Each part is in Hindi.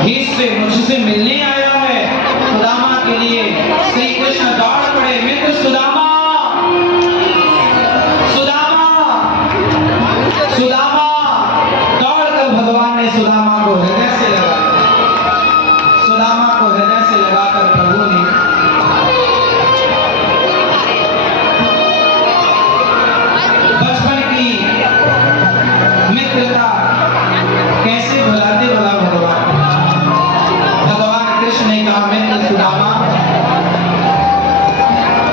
से मुझसे मिलने आया है। सुदामा के लिए श्री कृष्ण दौड़ पड़े, मित्र सुदामा, सुदामा, सुदामा। दौड़कर भगवान ने सुदामा को हृदय से लगा, सुदामा को हृदय से लगाकर प्रभु ने बचपन की मित्रता कैसे भुलाते भला भगवान। भगवान कृष्ण ने कहा, मित्र सुदामा,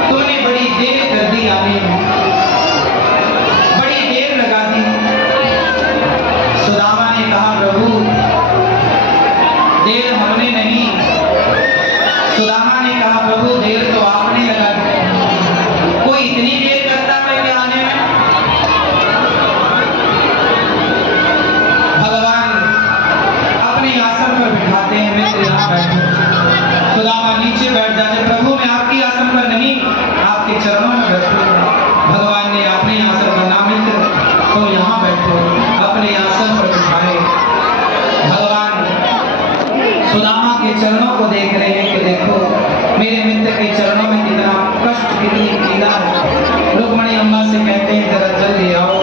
तूने बड़ी देर कर दी आने में, बड़ी देर लगा दी। सुदामा ने कहा, प्रभु देर हमने नहीं। सुदामा ने कहा, प्रभु देर तो आपने लगा दी। कोई इतनी देर करता है कि आने में? भगवान अपने आसन पर बिठाते हैं, मित्र यहाँ बैठो। सुदामा नीचे बैठ जाते, प्रभु मैं आपकी आसन पर नहीं, आपके चरणों में बैठूंगा। भगवान ने अपने आसन पर, ना मित्र तो यहाँ बैठो, अपने आसन पर बिठाए। भगवान सुदामा के चरणों को देख रहे हैं कि देखो मेरे मित्र के चरणों में कितना कष्ट, कितनी पीड़ा है। रुक्मणी अम्मा से कहते हैं, जरा जल्दी आओ।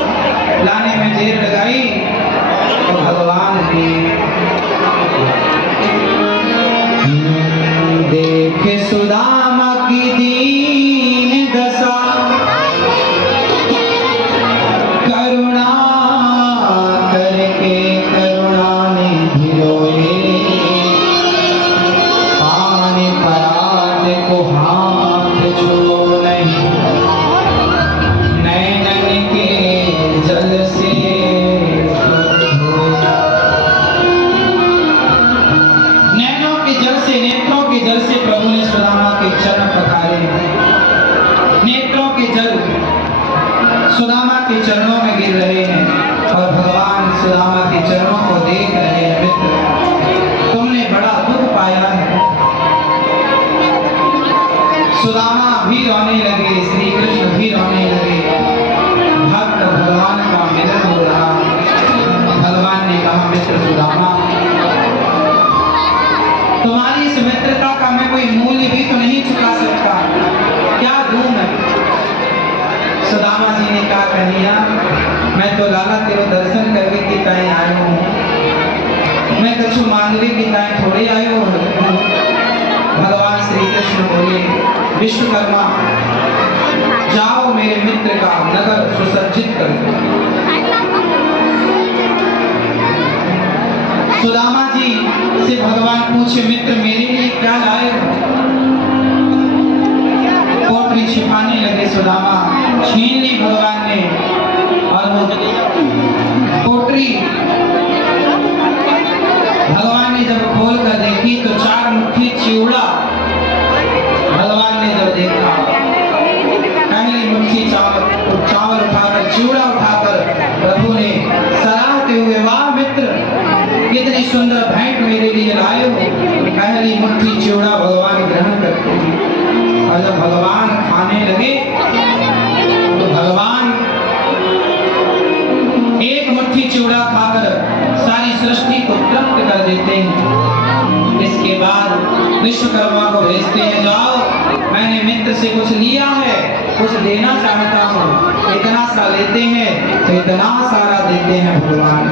लाने में देर लगाई तो भगवान ने देखे सुदामा की दीन दशा, करुणा करके करुणा ने धिरोए, पानी परात को हाथ छो नहीं, नैनन के जल से नैनों के जल से, नेत्रों के जल से प्रभु ने सुदामा के चरण पखारे। नेत्रों के जल सुदामा के चरणों में गिर रहे हैं और भगवान सुदामा के चरणों को देख रहे हैं, मित्र तुमने बड़ा दुख पाया है। सुदामा भी रोने लगे, श्री कृष्ण भी रोने लगे। भक्त भगवान का मिलन हो रहा। भगवान ने कहा, मित्र सुदामा, तुम्हारी इस मित्रता का मैं कोई मूल्य भी तो नहीं चुका सकता, क्या दूं मैं? सुदामा जी ने कहा, कन्हैया मैं तो लाला तेरे दर्शन करके की ताई आयो हूँ, मैं कछु मांगने की ताई थोड़े आयो हूँ। भगवान श्री कृष्ण बोले, विश्वकर्मा जाओ मेरे मित्र का नगर सुसज्जित कर दो। सुदामा जी से भगवान पूछे, मित्र मेरे लिए क्या लाए हो? पोटली छिपाने लगे सुदामा, छीन ली भगवान ने और वो पोटली भगवान ने जब खोल कर देखी तो 4 मुट्ठी चिवड़ा। भगवान ने जब देखा, पहली मुट्ठी चावल उठाकर, चिवड़ा उठाकर प्रभु ने सराहते हुए, वाह मित्र कितनी सुंदर भेंट मेरे लिए लाए हो। पहली मुट्ठी चिवड़ा भगवान ग्रहण करते हैं और जब भगवान खाने लगे तो भगवान एक मुट्ठी चिवड़ा खाकर सारी सृष्टि को तृप्त कर देते हैं। इसके बाद विश्वकर्मा को भेजते हैं, जाओ मैंने मित्र से कुछ लिया है, कुछ देना चाहता हूँ। इतना सा लेते हैं तो इतना सारा देते हैं भगवान।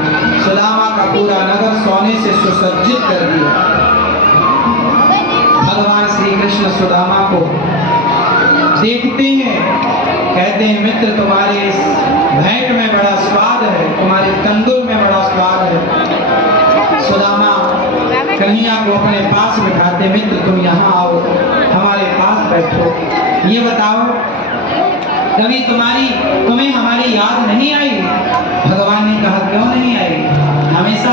सुदामा का पूरा नगर सोने से सुसज्जित कर दिया। भगवान श्री कृष्ण सुदामा को देखते हैं, कहते हैं, मित्र तुम्हारे इस भेंट में बड़ा स्वाद है, तुम्हारे तंदुर में बड़ा स्वाद है। सुदामा कन्हैया को अपने पास बिठाते, मित्र तुम यहाँ आओ, हमारे पास बैठो। ये बताओ कभी तुम्हें हमारी याद नहीं आई? भगवान ने कहा, क्यों नहीं आई, हमेशा